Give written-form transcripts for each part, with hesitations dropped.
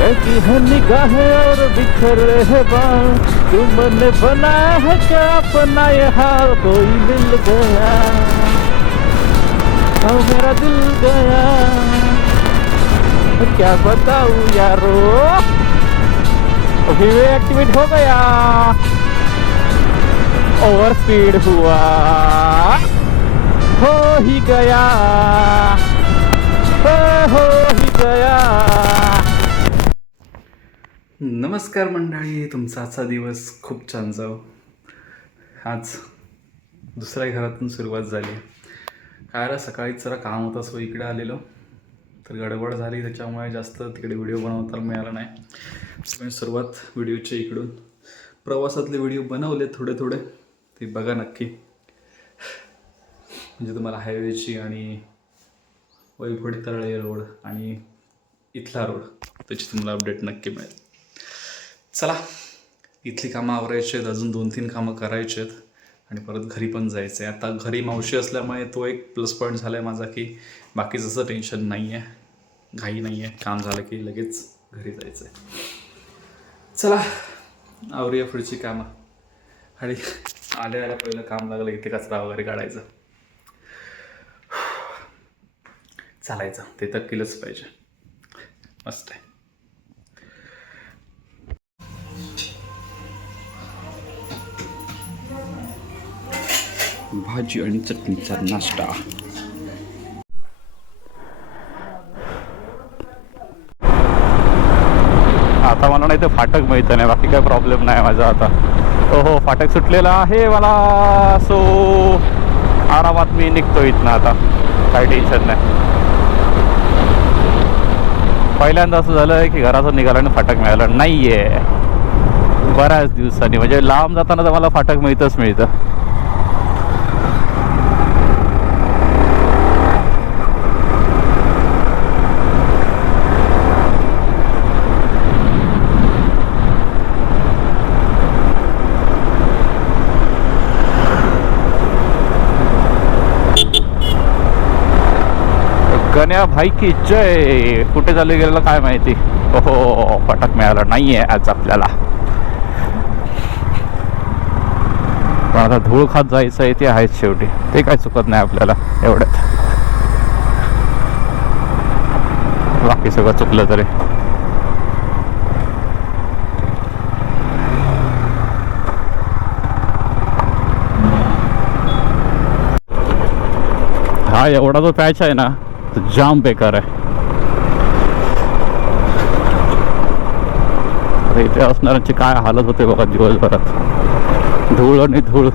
बहकी है निगाहें और बिखरे है बाल, तुमने बनाया है क्या अपना ये हाल, कोई मिल गया और मेरा दिल गया, क्या बताऊं यारो। अभी वे एक्टिवेट हो गया, ओवर स्पीड हुआ, हो ही गया, हो ही गया। नमस्कार मंडळी, तुमचा आजचा दिवस खूप छान जाओ। आज दुसऱ्या घरातून सुरुवात झाली। काय सकाळीच जरा काम होतं, सो इकडे आलेलो, तर गडबड झाली, त्याच्यामुळे जास्त तिकडे व्हिडिओ बनवता मिळाला नाही। पण सुरुवात व्हिडिओच्या इकडून, प्रवासातले व्हिडिओ बनवले थोडे थोडे, ते बघा नक्की, म्हणजे तुम्हाला हायवेची आणि वैभवडी तळळे रोड आणि इथला रोड त्याची तुम्हाला अपडेट नक्की मिळेल। चला, इथली कामं आवरायची आहेत, अजून 2-3 कामं करायची आहेत आणि परत घरी पण जायचं आहे। आता घरी मावशी असल्यामुळे तो एक प्लस पॉईंट झाला आहे माझा, की बाकीचं असं टेन्शन नाही आहे, घाई नाही आहे, काम झालं की लगेच घरी जायचं आहे। चला आवरूया पुढची कामं, आणि आल्या पहिलं काम लागलं इथे कचरा वगैरे काढायचं, चालायचं, ते तर केलंच पाहिजे। मस्त आहे। भाजी आणि चटणीचा नाश्ता। आता मला नाही तर फाटक मिळतं नाही, बाकी काही प्रॉब्लेम नाही माझा आता। हो, फाटक सुटलेला आहे मला, सो आरामात मी निघतो इथनं आता, काही टेन्शन नाही। पहिल्यांदा असं झालं की घरातून निघालं आणि फाटक मिळालं नाही आहे बऱ्याच दिवसांनी, म्हणजे लांब जाताना तर मला फाटक मिळतंच मिळतं। गण्या भाई की जय। कुठे चालू गेलेलं काय माहिती। ओहो, फाटक मिळालं नाहीये आज आपल्याला, पण आता धूळ खात जायचं आहे, ते आहेच शेवटी, ते काय चुकत नाही आपल्याला एवढ्यात, बाकी सगळं चुकलं तरी। हा एवढा जो पॅच आहे ना, तो जाम बेकार आहे। आता इथे असणाऱ्यांची काय हालत होते बघा दिवसभरात, धूळ आणि धूळ।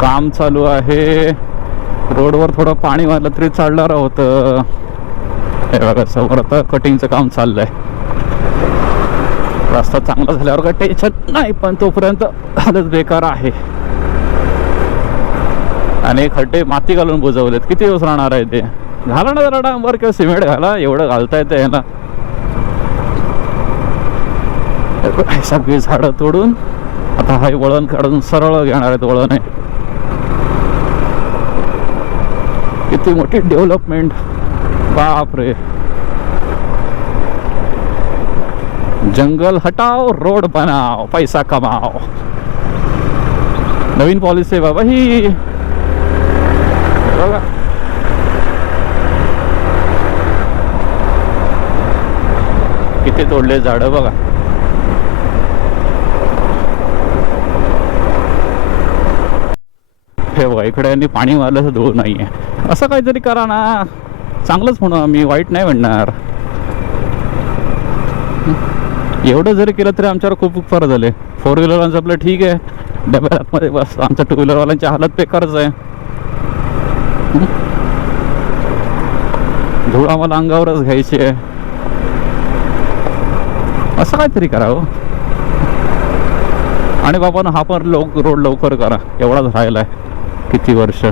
काम चालू आहे, रोडवर थोडं पाणी वाढलं तरी चालणार होतं। हे बघा समोर आता कटिंगचं काम चाललंय, रस्ता चांगला झाल्यावर काही टेन्शन नाही, पण तोपर्यंत हालत बेकार आहे। आणि खड्डे माती घालून बुजवलेत, किती दिवस राहणार आहे ते? घाला ना जरा डांबर किंवा सिमेंट घाला, एवढं घालता येतं ह्याला। सगळी झाडं तोडून आता हा वळण काढून सरळ घेणार आहेत, वळण आहे। किती मोठी डेव्हलपमेंट, बापरे। जंगल हटाओ, रोड बनाओ, पैसा कमाओ, नवीन पॉलिसी आहे बाबा ही। बघा किती तोडले झाडं बघा। हे बघा इकडे यांनी पाणी मारलं तर धूळ नाही आहे, असं काहीतरी करा ना, चांगलंच म्हणू आम्ही, वाईट नाही म्हणणार। एवढं जरी केलं तरी आमच्यावर खूप उपकार झाले। 4 व्हीलरवाल्यांचं आपलं ठीक आहे, डब्यामध्ये बस, आमच्या 2 व्हीलरवाल्यांची हालत बेकारच आहे। धूळ आम्हाला अंगावरच घ्यायची आहे, असं काहीतरी करावं। आणि बाबा हा पण रोड लवकर करा, एवढाच राहिला आहे किती वर्ष।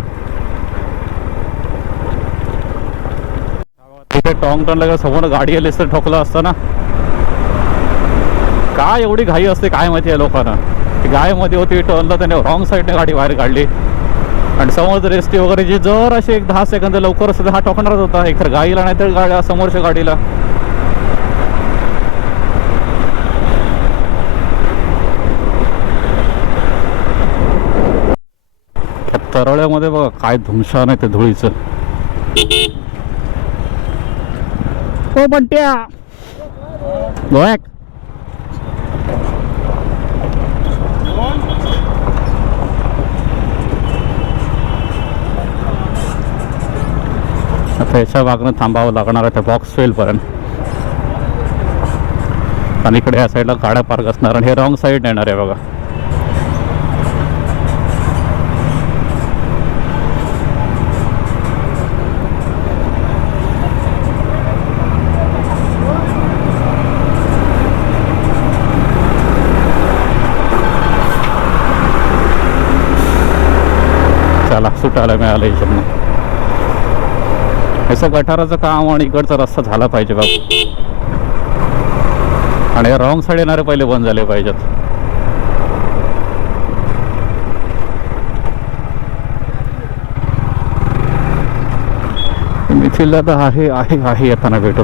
तिथे टॉंग टर्नला का समोर गाडी आली तर ठोकला असता ना, काय एवढी घाई असते काय माहिती आहे लोकांना। गायमध्ये होती, टर्नला त्याने रॉंग साईडने गाडी बाहेर काढली आणि समोर एस टी वगैरे जे जर असे एक 10 सेकंद लवकर असते हा टोकणारच होता, एकतर गाडीला नाही तर गाड्या समोरच्या गाडीला. तरळ्यामध्ये बघा काय धुमशान आहे ते धुळीचं. ओ बंट्या गोव्याक आता याच्या मागणं थांबावं लागणार आहे त्या बॉक्स फेलपर्यंत. आणि इकडे या साईडला गाड्या पार्क असणार आणि हे रॉंग साईड येणार आहे बघा. चला सुटायला मिळालं इकडनं. असं गटाराचं काम आणि इकडचा रस्ता झाला पाहिजे बाबा. आणि रॉंग साईड येणारे पहिले बंद झाले पाहिजेत. मिथिल दादा आहे आहे आहे येताना भेटू.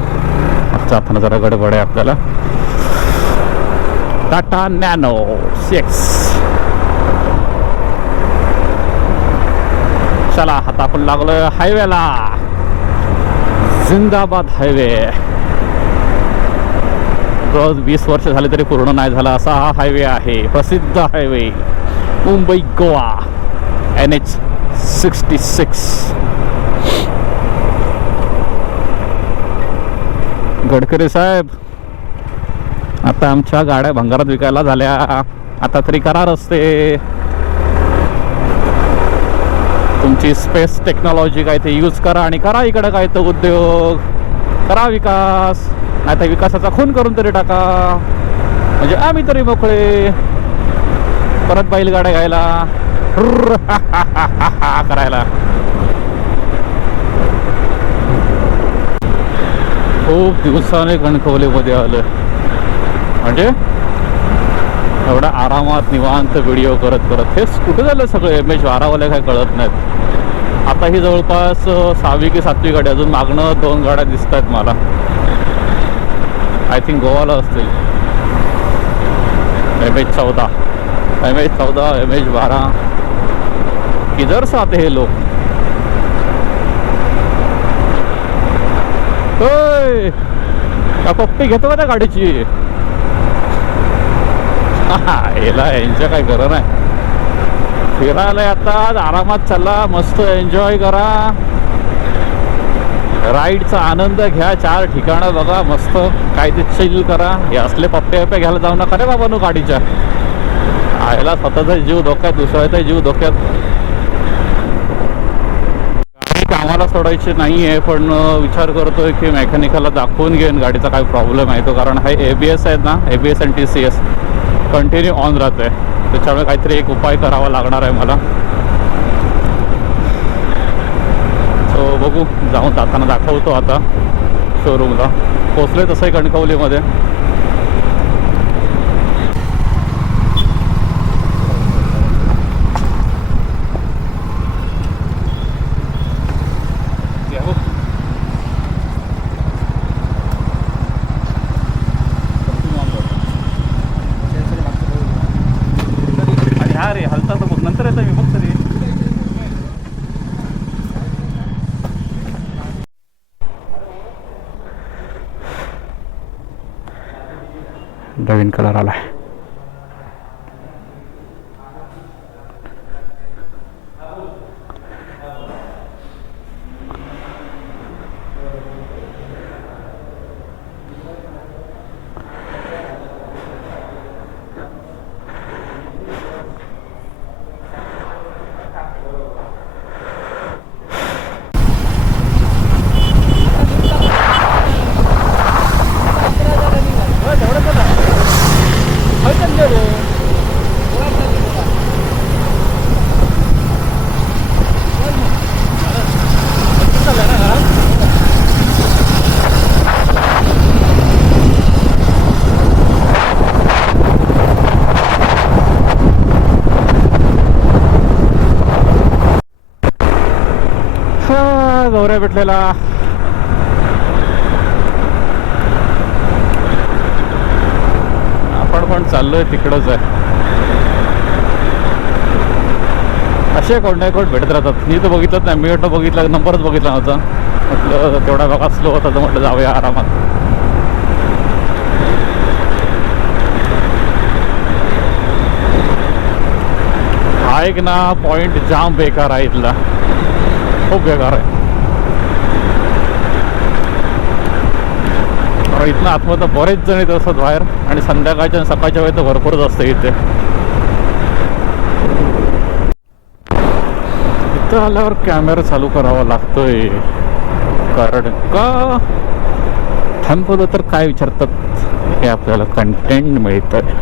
जाताना जरा गडबड आहे आपल्याला. टाटा नॅनो 6. चला आता आपण लागलोय हायवेला. जिंदाबाद हायवे. रोज 20 वर्ष झाले तरी पूर्ण नाही झाला असा हा हायवे आहे. प्रसिद्ध हायवे मुंबई गोवा NH66. गडकरी साहेब आता आमच्या गाड्या भंगारात विकायला झाल्या. आता तरी करा रस्ते. तुमची स्पेस टेक्नॉलॉजी काय ते यूज करा आणि करा इकडं काय तर उद्योग करा, विकास. नाही तर विकासाचा खून करून तरी टाका म्हणजे आम्ही तरी मोकळे. परत बैलगाड्या घ्यायला करायला. खूप दिवसाने कणकवलीमध्ये आलं म्हणजे एवढा आरामात निवांत व्हिडिओ करत करत. हेच कुठे झालं सगळं MH वारावाले काय कळत नाहीत. आता ही जवळपास 6वी की 7वी गाडी. अजून मागणं 2 गाड्या दिसत आहेत मला. आय थिंक गोवाला असतील. MH14 MH12 किधर से आते हे लोक. का पप्पी घेतो का त्या गाडीची. याला एन्जॉय काय करा नाही. फिरायला आता आरामात चला, मस्त एन्जॉय करा, राईडचा आनंद घ्या. 4 ठिकाणं बघा मस्त, काय ते चिल करा. हे असले पप्पे घ्यायला जाऊ नका रे बाबा नो गाडीच्या. याला स्वतःचा जीव धोक्यात, दुसऱ्याचा जीव धोक्यात. गाडी कामाला सोडायची नाही आहे पण विचार करतोय की मेकॅनिकला दाखवून घेईन गाडीचा काय प्रॉब्लेम आहे तो. कारण हा ABS आहेत ना, ABS आणि TCS कंटिन्यू ऑन राहते. त्याच्यामुळे काहीतरी एक उपाय करावा लागणार आहे मला. सो बघू, जाऊन जाताना दाखवतो आता शोरूमला. पोचले तसंही कणकवलीमध्ये. रे हलता तर बघ, नंतर येतं मी बघ तरी. नवीन कलर आलाय. ड्रायव्हर आहे भेटलेला. आपण पण चाललोय तिकडच आहे. असे कोण नाही कोण भेटत राहतात. मी तर बघितलंच नाही. मी वाटतं बघितलं, नंबरच बघितला नव्हता. म्हटलं तेवढा बघा स्लो होता तर म्हटलं जाऊया आरामात. हा एक ना पॉइंट जाम बेकार आहे इथला, खूप बेकार आहे. कारण इथनं आतमध्ये बरेच जण येत असतात बाहेर, आणि संध्याकाळच्या आणि सकाळच्या वेळेत तर भरपूरच असतं इथे. इथं आल्यावर कॅमेरा चालू करावा लागतोय, कारण का थांबवलं तर काय विचारतात, हे आपल्याला कंटेंट मिळतंय.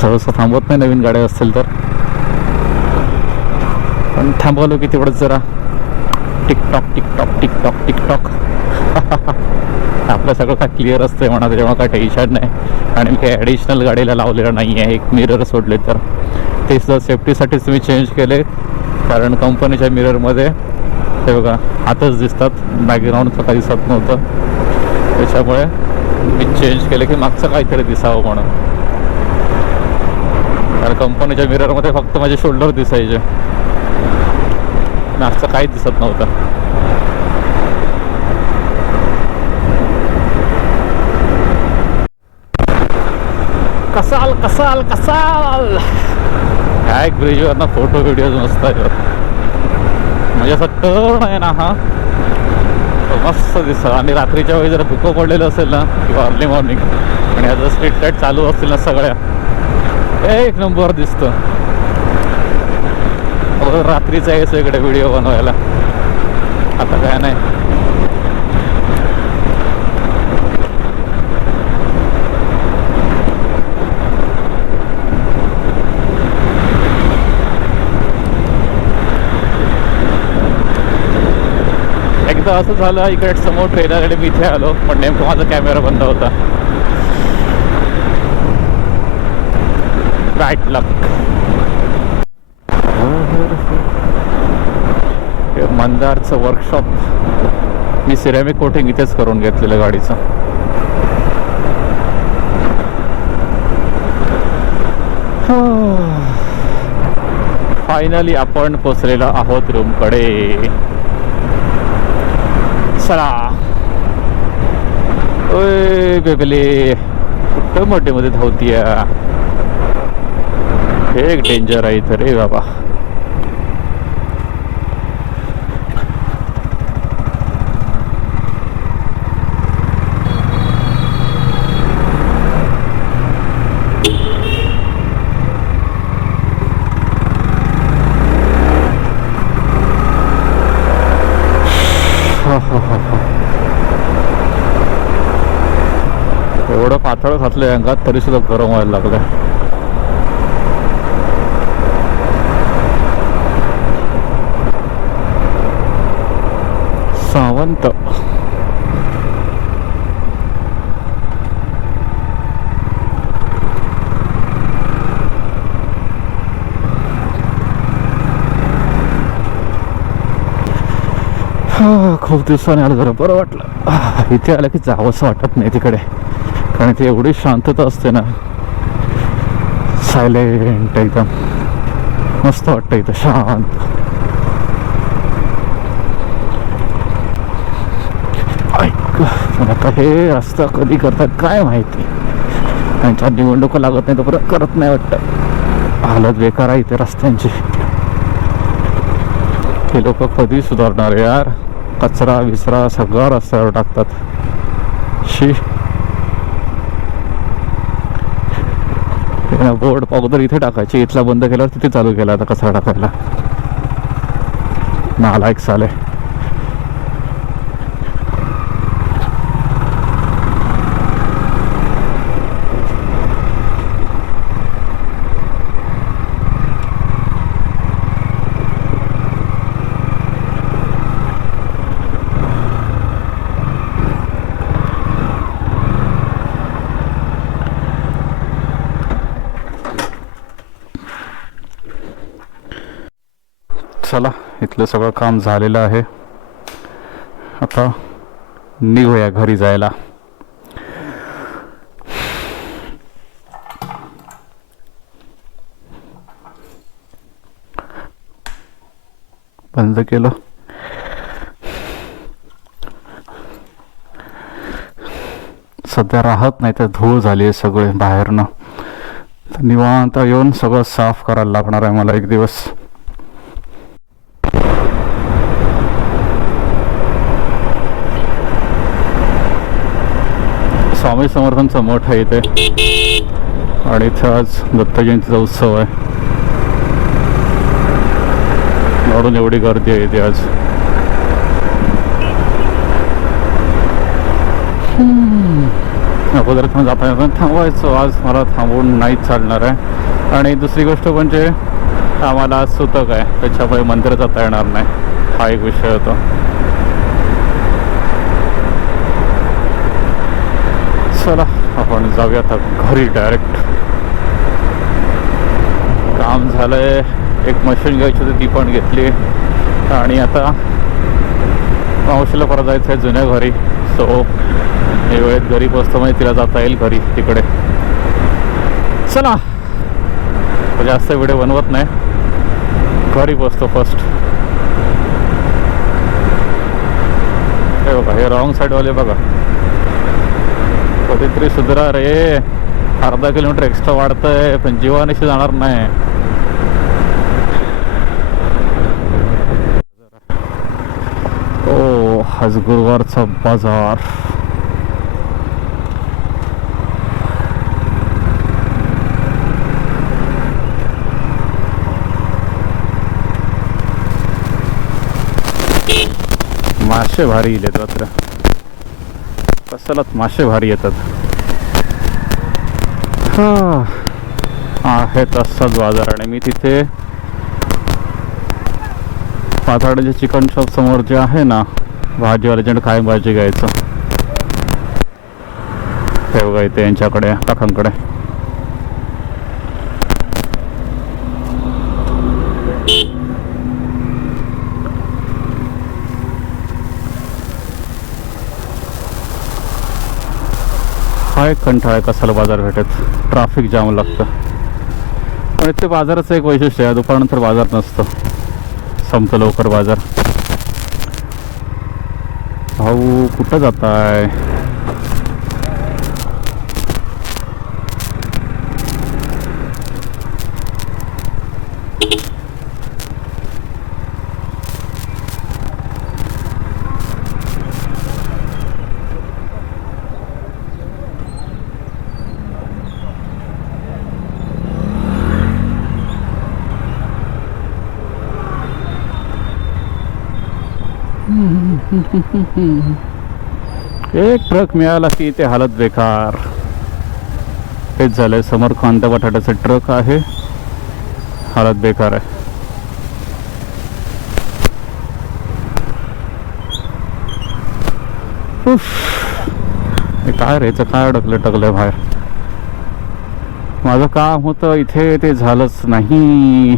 सहसा थांबवत नाही नवीन गाड्या असतील तर, पण थांबवलं की तेवढंच जरा टिकटॉक टिकटॉक टिकटॉक टिकटॉक. आपलं सगळं काय क्लिअर असतंय म्हणा, त्याच्यामुळे काय टेन्शन नाही. आणि मी काही ॲडिशनल गाडीला लावलेलं नाही आहे. एक मिरर सोडले तर ते सुद्धा सेफ्टीसाठीच मी चेंज केले, कारण कंपनीच्या मिररमध्ये ते बघा आतच दिसतात, बॅकग्राऊंडचं काही दिसत नव्हतं. त्याच्यामुळे मी चेंज केलं की मागचं काहीतरी दिसावं म्हणून. कारण कंपनीच्या मिररमध्ये फक्त माझे शोल्डर दिसायचे, मागचं काहीच दिसत नव्हतं. कसाल कसाल कसाल. ह्या एक ब्रिजवरनं फोटो व्हिडिओज मस्त आहेत. म्हणजे असं टर्न आहे ना हा, मस्त दिसतं. आणि रात्रीच्या वेळी जरा धुकं पडलेलं असेल ना, किंवा अर्ली मॉर्निंग, आणि आता स्ट्रीट लाईट चालू असतील ना सगळ्या, एक नंबर दिसतं. रात्रीचं यायचं इकडे व्हिडिओ बनवायला, आता काय नाही. एकदा असं झालं, इकडे समोर ट्रेन आले, मी इथे आलो, पण नेमकं माझा कॅमेरा बंद होता. बॅड लक. मंदारचं वर्कशॉप, मी सिरॅमिक कोटिंग इथेच करून घेतलेलं गाडीचं. फायनली आपण पोचलेलो आहोत रूमकडे. चला. ओय बेबले, कुठं मोठे मध्ये धावतीय. हे एक डेंजर आहे इथं रे बाबा. एवढं पातळ घातलंय अंगात तरी सुद्धा गरम व्हायला लागलंय. सावंत. खूप दिवसाने आलं, जरा बरं वाटलं. इथे आलं की जावंसं वाटत नाही तिकडे, कारण इथे एवढी शांतता असते ना, सायलेंट एकदम मस्त वाटतं इथं, शांत. ऐक, पण आता हे रस्ता कधी करतात काय माहिती. त्यांच्या निवडणुका लागत नाही तोपर्यंत करत नाही वाटतं. हालत बेकार आहे इथे रस्त्यांची. हे लोक कधी सुधारणार यार. कचरा विचरा सगळा रस्त्यावर टाकतात. शी. बोर्ड अगोदर इथे टाकायचे, इथला बंद केल्यावर तिथे चालू केला आता कचरा टाकायला. नालायक साले. चला इथलं सगळं काम झालेलं आहे. आता निघूया घरी जायला. बंद केलं. सध्या राहत नाही तर धूळ झाली आहे सगळे बाहेरनं. निवांत येऊन सगळं साफ करायला लागणार आहे मला एक दिवस. स्वामी समर्थांचा मठ आहे इथे आणि इथे आज दत्त जयंतीचा उत्सव आहे म्हणून एवढी गर्दी आहे इथे आज. अगोदर जाता थांबवायचं, आज मला थांबवून नाहीच चालणार आहे. आणि दुसरी गोष्ट म्हणजे आम्हाला आज सुतक आहे त्याच्यामुळे मंदिरात जाता येणार नाही. हा एक विषय होता. चला आपण जाऊया आता घरी डायरेक्ट. काम झालंय. एक मशीन घ्यायची होती ती पण घेतली आणि आता मावशीला परत जायचं आहे जुन्या घरी. सो हे वेळेत घरी पोचतो म्हणजे तिला जाता येईल घरी तिकडे. चला जास्त व्हिडिओ बनवत नाही, घरी पोचतो फर्स्ट. हे बघा हे रॉंग साईडवाले बघा. कधीतरी सुधरा रे. अर्धा किलोमीटर एक्स्ट्रा वाढतंय पण जीवानिशी जाणार नाही. ओ आज गुरुवारचा बाजार. मासे भारी येतात मात्र. कसालाच मासे भारी येतात. आहे तसाच बाजार. आणि मी तिथे पाथर्डीचे चिकन शॉप समोर जे आहे ना भाजीवाल्याच्याकडे काय भाजी घ्यायचं हे बघा इथे यांच्याकडे काकांकडे. हा एक कंटाळा आहे कसाला बाजार भेटत. ट्रॅफिक जाम लागतं. पण इथे बाजाराचं एक वैशिष्ट्य आहे, दुपारनंतर बाजार नसतो, संपतो लवकर बाजार. भाऊ कुठं जाताय? एक ट्रक मिळाला की इथे हालत बेकार. हेच झालंय. समोर कांदा बटाट्याचा ट्रक आहे, हालत बेकार आहे. काय रे काय अडकलं बाहेर. माझं काम होतं इथे ते झालंच नाही.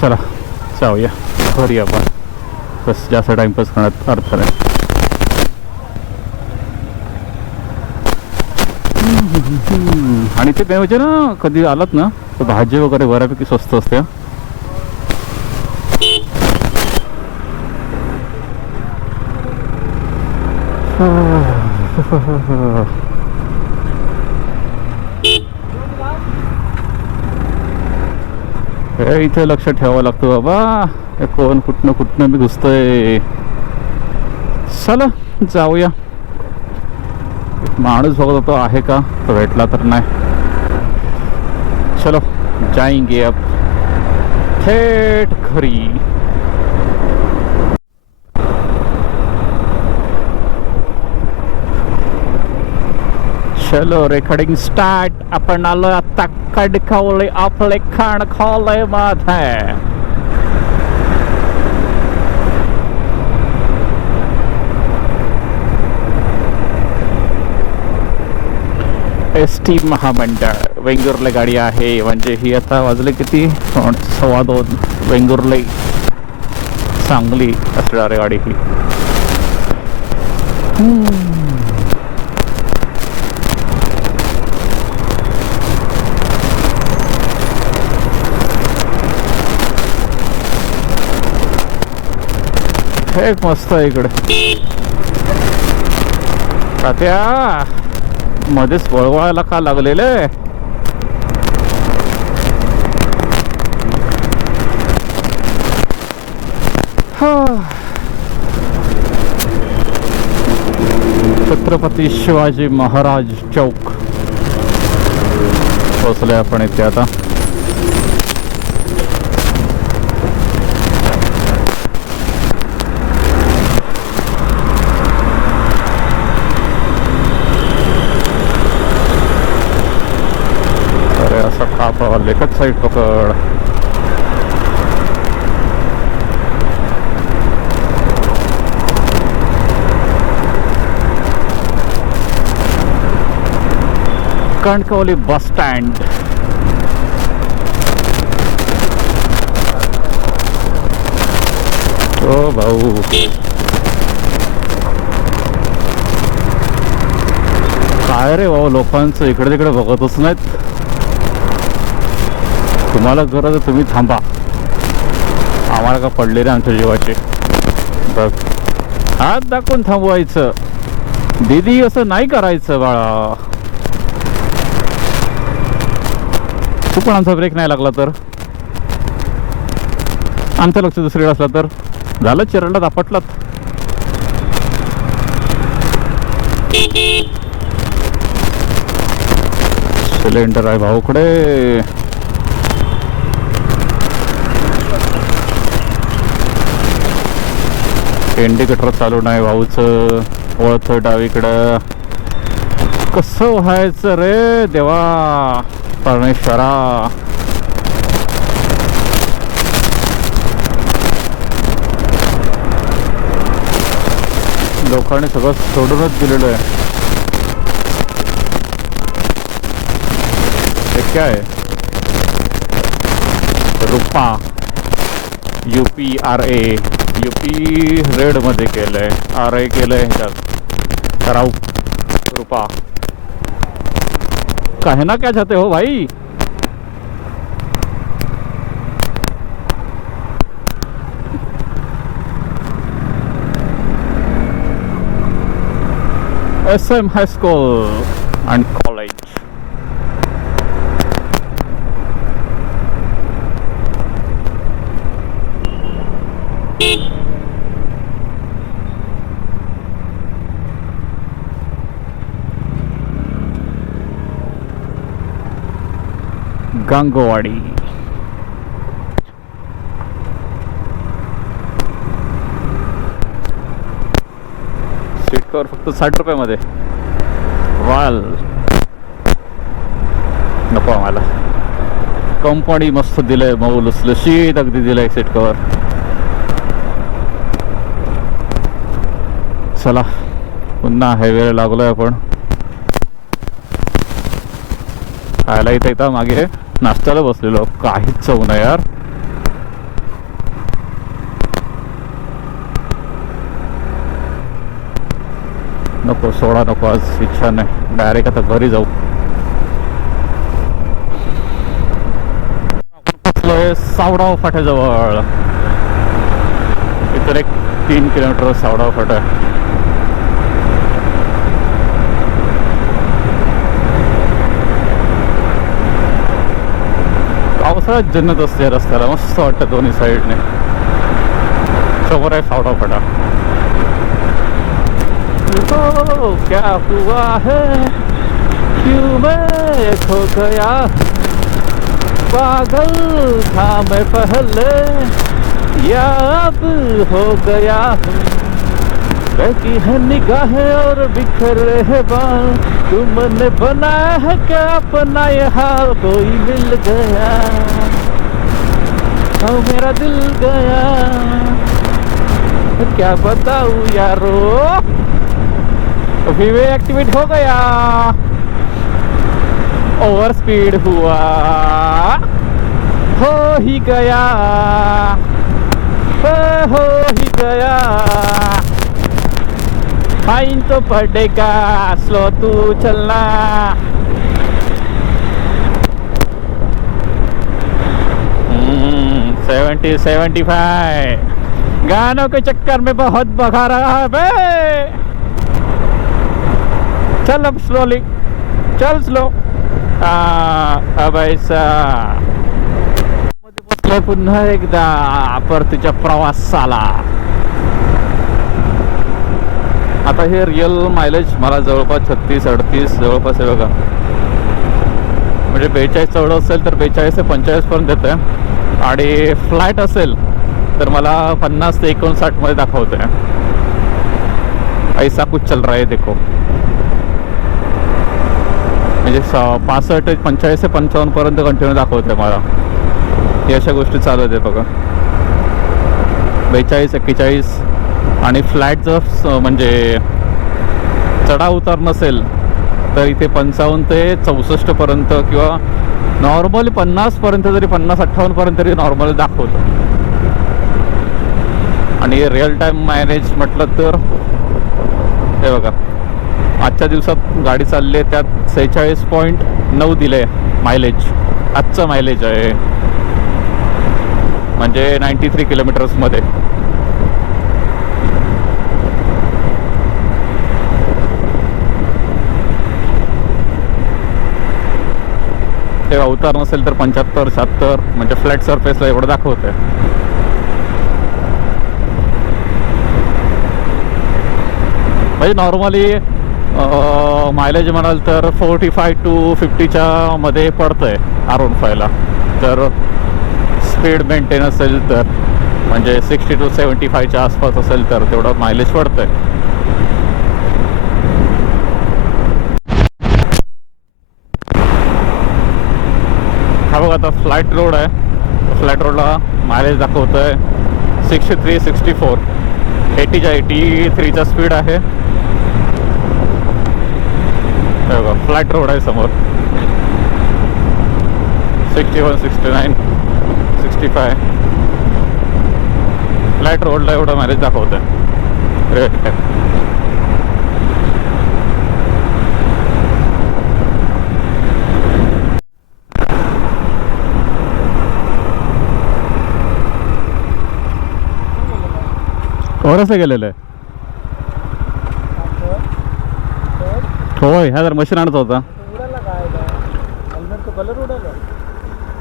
चला जाऊया घरी आपण. बस जास्त टाइमपास करण्यात अर्थ नाही. आणि ते म्हणजे ना कधी आलात ना तर भाजी वगैरे बऱ्यापैकी स्वस्त असते. इथे लक्ष ठेवावं लागतं बाबा. कोण कुठनं मी घुसतोय. चला जाऊया. माणूस बघत होतो आहे का, तो भेटला तर नाही. चलो जाएंगे अब थेट घरी. चलो रेकॉर्डिंग स्टार्ट. आपण आलो आता खडकवले आपले खणखोले मध्ये. ST महामंडळ वेंगुर्ले गाडी आहे. म्हणजे ही आता वाजले किती 2:15 वेंगुर्ले सांगली असणार आहे गाडी ही. हे एक मस्त आहे इकडे. तात्या मध्येच वळवळायला का लागलेले? छत्रपती शिवाजी महाराज चौक पोचलोय आपण इथे आता. अरे असं का पळालं? एकच साईड पकड. Kankavli bus stand. ओ भाऊ काय रे भाऊ, लोकांचं इकडे तिकडे बघतच नाहीत. तुम्हाला गरज आहे तुम्ही थांबा, आम्हाला का पडले रे आमच्या जीवाचे. बघ हात दाखवून थांबवायचं दीदी, असं नाही करायचं बाळा. तू पण आमचा ब्रेक नाही लागला तर, आमचं लक्ष दुसरीकडे असला तर झालं, चिरडलात आपटलात. सिलेंडर आहे भाऊकडे. इंडिकेटर चालू नाही भाऊचं. वळत डावीकडं. कसं व्हायचं रे देवा परमेश्वरा. लोकांनी सगळं सोडूनच दिलेलं आहे. हे काय आहे? रुपा UPRA. UP रेड मध्ये केलंय, RA केलंय ह्याच्यात. कराऊ रुपा कहना क्या चाहते हो भाई? SM High School and College. Gangowadi. Seat cover फक्त 60 रुपयामध्ये. वाल नको आम्हाला. कंपनी मस्त दिलंय, मऊ लुसलुशीत अगदी दिलंय सीट कवर. चला पुन्हा हायवेला लागलोय आपण. खायला इथं मागे नाश्त्याला बसलेलो, काहीच चव नाही यार. नको सोडा नको, आज इच्छा नाही. डायरेक्ट आता घरी जाऊ. सावडाव फाट्याजवळ. इतर एक 3 किलोमीटर सावडाव फाटा. पावसाळ्यात जन्नत असते रस्त्याला, मस्त वाटतं दोन्ही साईडने. समोर आहे सावडाव फाटा. तो क्या हुआ है, क्यों मैं खो गया, पागल था मैं पहले या अब हो गया. बहकी है निगाहें और बिखर रहे बाल, तुमने बनाया है क्या अपना ये हाल. कोई मिल गया और मेरा दिल गया, क्या बताऊं यारो. तो फिर वे एक्टिवेट हो गया. ओवर स्पीड हुआ हो ही गया, हो ही गया, फाइन तो पड़ेगा, स्लो तू चलना। 70-75 गानों के चक्कर में बहुत भगा रहा है बे। चल अब स्लोली, चल स्लो। अब ऐसा पुन्हा एकदा परतीच्या प्रवासाला. आता हे रिअल मायलेज मला जवळपास 36-38 जवळपास आहे बघा. म्हणजे 42 चढ असेल तर 42 ते 45 पर्यंत येत आहे, आणि फ्लॅट असेल तर मला 50 ते 59 मध्ये दाखवत आहे. ऐसा कुछ चल रहा है देखो. म्हणजे 65 45 ते 55 पर्यंत कंटिन्यू दाखवत आहे मला. हे अशा गोष्टी चालू आहेत बघा. 42-41 आणि फ्लॅट जर म्हणजे चढाव उतार नसेल तर इथे 55 ते 64 पर्यंत, किंवा नॉर्मली 50 पर्यंत जरी 50-58 पर्यंत तरी नॉर्मल दाखवतं. आणि रिअल टाइम मायलेज म्हटलं तर हे बघा, आजच्या दिवसात गाडी चालली आहे त्यात 46.9 दिलं आहे मायलेज. आजचं मायलेज आहे म्हणजे 93 किलोमीटर्समध्ये. तेव्हा उतार नसेल तर 75-76 म्हणजे फ्लॅट सरफेसला एवढं दाखवत आहे. म्हणजे नॉर्मली मायलेज म्हणाल तर 45 to 50च्या मध्ये पडतंय R15 ला. तर स्पीड मेंटेन असेल तर म्हणजे 60 to 75च्या आसपास असेल तर तेवढं मायलेज पडतंय. हा बघा आता फ्लॅट रोड आहे. फ्लॅट रोडला मायलेज दाखवत आहे 63-64. 83चा स्पीड आहे. बघा फ्लॅट रोड आहे समोर. 61-69 65 फ्लॅट रोडला एवढं मायलेज दाखवत आहे. कसं गेलेलं आहे होय. ह्या जर मशीन आणत होता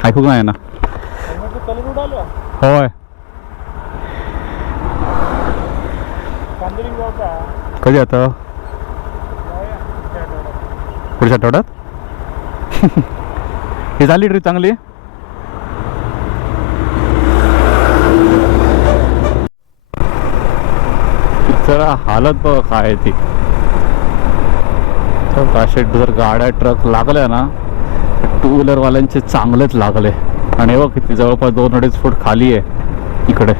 ऐकू नाही ना. होय कधी आता पुढच्या आठवड्यात ही झाली ट्रीप चांगली. जरा हालत बघ काय ती. असे जर गाड्या ट्रक लागल्या ना, टू व्हीलरवाल्यांचे चांगलेच लागले. आणि बघ किती जवळपास 2-2.5 फूट खाली आहे इकडे.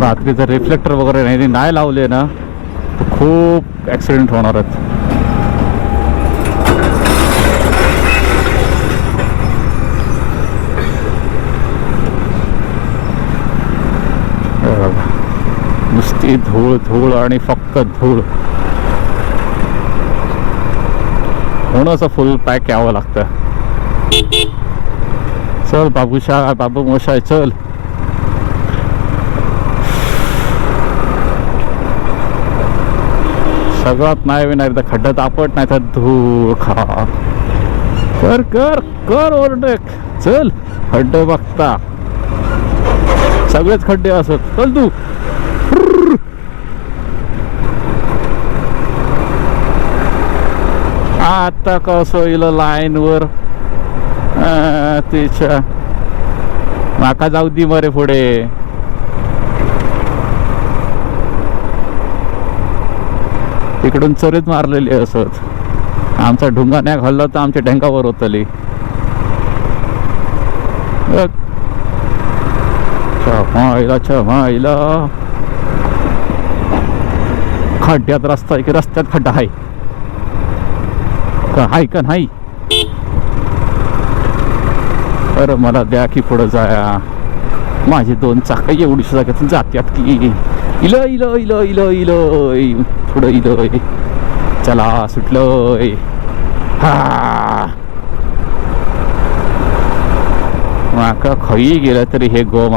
रात्री जर रिफ्लेक्टर वगैरे नाही लावले ना तर खूप ॲक्सिडेंट होणार आहेत. नुसती धूळ धूळ आणि फक्त धूळ. म्हणून असं फुल पॅक यावं लागतं. चल बाबूशा बाबू मोशाय चल. सगळ्यात नाही विणार तर खड्ड्यात आपट, नाही तर धूळ खा. कर कर कर ओरडेक चल. खड्डे बघता सगळेच खड्डे असत. चल तू. आता कसं येईल लाईन वर तिच्या माका जाऊ दे मरे पुढे. तिकडून चरीत मारलेली असत. आमचा ढुंगा नाही घालला तर आमच्या ढेंगावर होतली. माईला खड्ड्यात रस्ता आहे की रस्त्यात खड्डा आहे. हाय का नाही? अरे मला द्या की पुढं जाया. माझे 2 चाक एवढीच जाग्यातून जात्यात की. इल इल इल इल इल पुढं इल. चला सुटलोय. हा माका खई गेलं तरी हे गो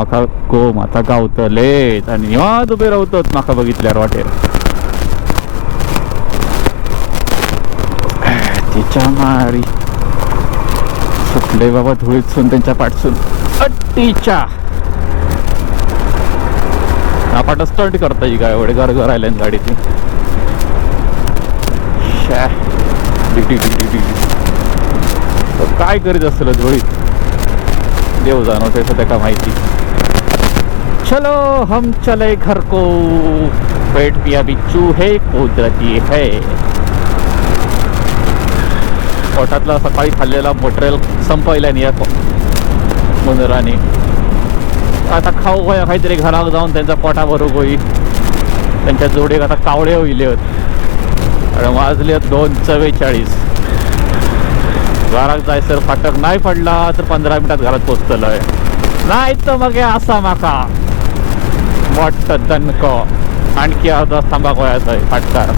माता गावतलेत आणि निवांत उभे राहतात माका बघितल्यावर वाटेल. तिच्या मारी सुटले बाबा धुळीतसून त्यांच्या पाठसून. अट्टीच्या आपण स्टंट करता येईल काय एवढे घर राहिले गाडी ती. काय करीत असलं धुळीत देव जाणवते सध्या का माहिती. चलो हम चले घर को. पेट भी अभी चूहे कुदरती है. पोटातला सकाळी खाल्लेला मटेरियल संपवल्या नाही या मुंदराने. आता खाऊ गोया काहीतरी घरात जाऊन त्यांचा पोटा भरू गोई. त्यांच्या जोडीक आता कावळे होईले आणि वाजले 2:44. घरात जायचं फाटक नाही पडला तर 15 मिनिटात घरात पोचतलोय. नाही तर मग असा माका मोठ दणक आणखी अर्धा थांबा गोयाचा आहे फाटकार.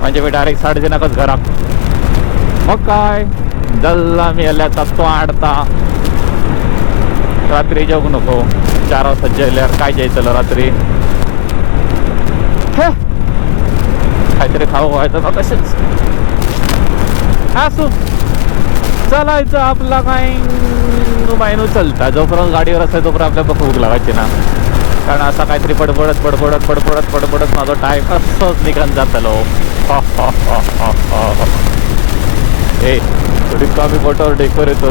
म्हणजे मी डायरेक्ट 3:30 घरात. मग काय जल्ला मी आल्याचा तो आडता. रात्री जेवू नको. 4 वाजता जेवल्यावर काय जायचं रात्री. काहीतरी खाऊ व्हायचं मग कसेच असू चालायचं आपला काय मायनू चालता. जोपर्यंत गाडीवर असाय तोपर्यंत आपल्याला भूक लागायची ना. कारण असा काहीतरी बडबडत माझा टाईम असंच निघून जातलो. ए थोडी कमी बोटावर डेकोर येतो.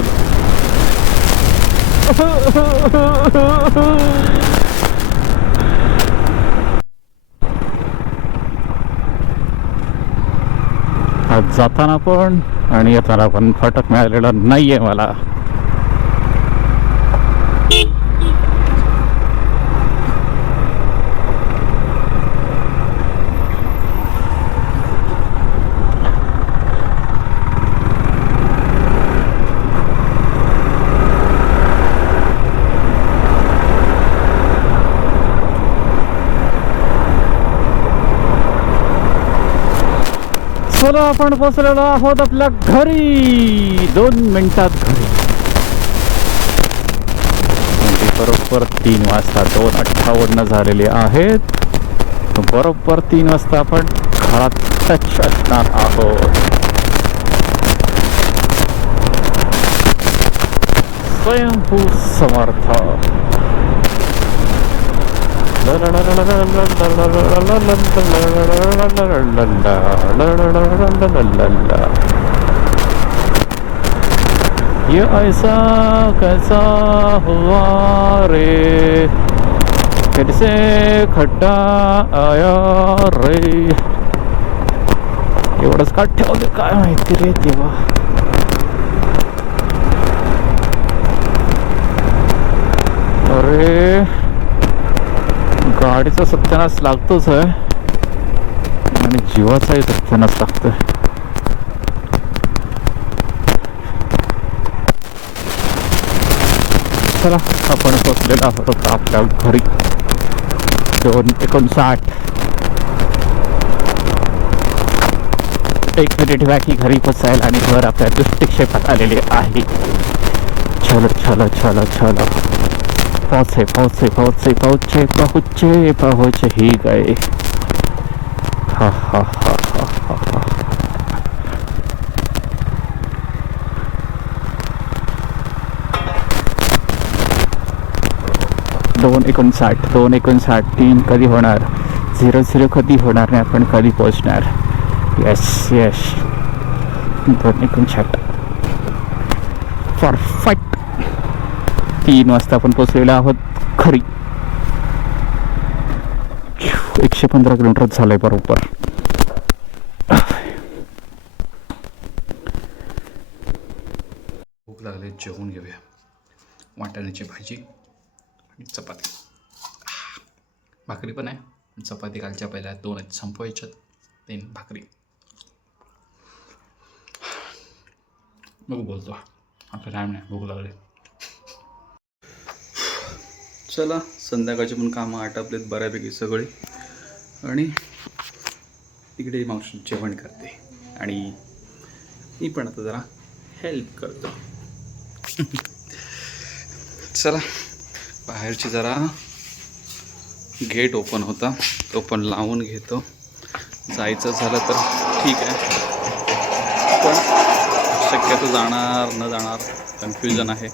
आज जाताना पण आणि येताना पण फाटक मिळालेला नाहीये मला. चला आपण पोचलेलो आहोत आपल्या घरी. 2 मिनिटात घरी. म्हणजे बरोबर 3 वाजता 2:58 झालेले आहेत. बरोबर 3 वाजता आपण घरात टच असणार आहोत. स्वयंभू समर्थ. ये ऐसा कैसा हुआ रे फिर से खड्डा आया रे. एवढंच का ठेवलं काय माहिती रे देवा. अरे गाडीचा सत्यानाश लागतोच आहे आणि जीवाचाही सत्यानाश लागतोय. चला आपण पोचलेला आहोत आपल्या घरी. 2:59. 1 मिनिट बाकी घरी पोचायला आणि घर आपल्या दृष्टिक्षेपात आलेले आहे. चलो चलो चलो चलो पहुंचे ही गए. हा हा हा हा हा हा. दोन 59 3 कधी होणार. 00 कधी होणार नाही. आपण कधी पोहोचणार. Yes 2:59 perfect. 3 वाजता आपण पोचलेलो आहोत खरी. 115 किलोमीटर झालंय बरोबर. भूक लागले जेवून घेऊया. वाटाण्याची भाजी आणि चपाती. भाकरी पण आहे. चपाती कालच्या पहिल्या 2 संपवायच्यात. 3 भाकरी. बघ बोलतो आपल्या टाईम नाही, भूक लागली. चला संध्याकाळची पण कामं आटपलेत बऱ्यापैकी सगळी आणि इकडे मावशी जेवण करते आणि मी पण आता जरा हेल्प करतो. चला बाहेरची जरा गेट ओपन होता तो पण लावून घेतो. जायचं झालं तर ठीक आहे, पण शक्यतो जाणार न जाणार कन्फ्युजन आहे.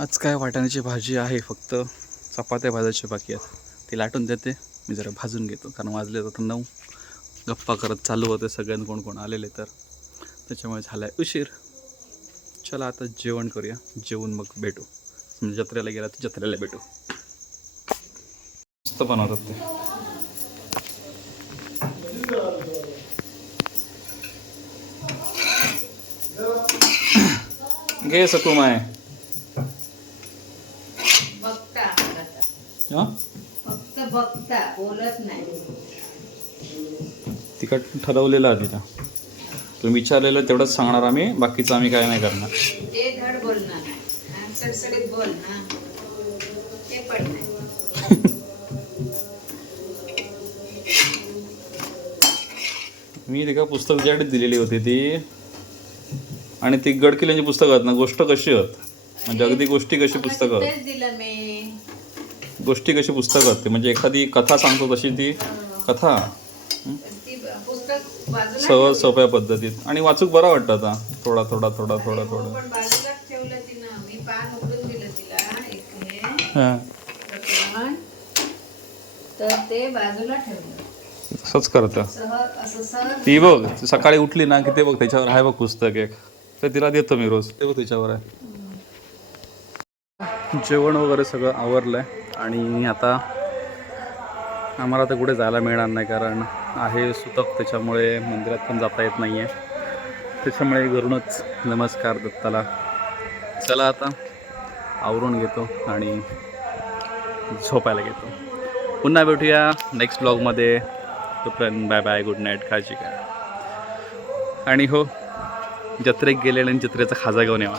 आज काय वाटाण्याची भाजी आहे, फक्त चपात्या भाजायच्या बाकी आहेत. ती लाटून देते, मी जरा भाजून घेतो कारण वाजले तर 9. गप्पा करत चालू होते सगळ्यांना, कोण कोण आलेले तर त्याच्यामुळे झाला आहे उशीर. चला आता जेवण करूया, जेवून मग भेटू. म्हणजे जत्रेला गेला तर जत्रेला भेटू. मस्त बनवतात ते. घे सकूम आहे फक्त बघता, बोलत नाही. तिकट ठरवलेलं आहे तिला. तुम्ही विचारलेलं तेवढंच सांगणार आम्ही, बाकीचं आम्ही काय नाही करणार. ते धड बोलणार नाही, सडसडीत बोल ना, ते पण नाही. मी तिका पुस्तक तुझ्याकडे दिलेली होती ती, आणि ती गडकिल्ल्यांची पुस्तकं आहेत ना, गोष्ट कशी आहेत म्हणजे अगदी गोष्टी कशी पुस्तकं, तेच दिलं मी. गोष्टी कशी पुस्तकं आहेत ते, म्हणजे एखादी कथा सांगतो तशी ती कथा ती पुस्तक बाजूला सहज सोप्या पद्धतीत आणि वाचूक बरं वाटतं. आता थोडा थोडा थोडा थोडा हो, थोडा पण बाजूलाच ठेवलं तिनं. मी पान उघडून दिलं तिला एक हे हां प्रकरण, तर ते बाजूला ठेवलं. तसंच करतं असं सहज ती. बघ सकाळी उठली ना की ते बघ त्याच्यावर आहे बघ पुस्तक एक, तर तिला देतो मी रोज, ते बघ त्याच्यावर आहे. जेवण वगैरे सगळं आवरलं आहे आणि आता आम्हाला तर कुठे जायला मिळणार नाही कारण आहे सुतक, त्याच्यामुळे मंदिरात पण जाता येत नाही आहे. त्याच्यामुळे घरूनच नमस्कार दत्ताला. चला आता आवरून घेतो आणि झोपायला घेतो. पुन्हा भेटूया नेक्स्ट ब्लॉगमध्ये. तोपर्यंत बाय बाय, गुड नाईट, काळजी घ्या. आणि हो, जत्रेत गेलेल्या जत्रेचा खाजा घेऊन यावा.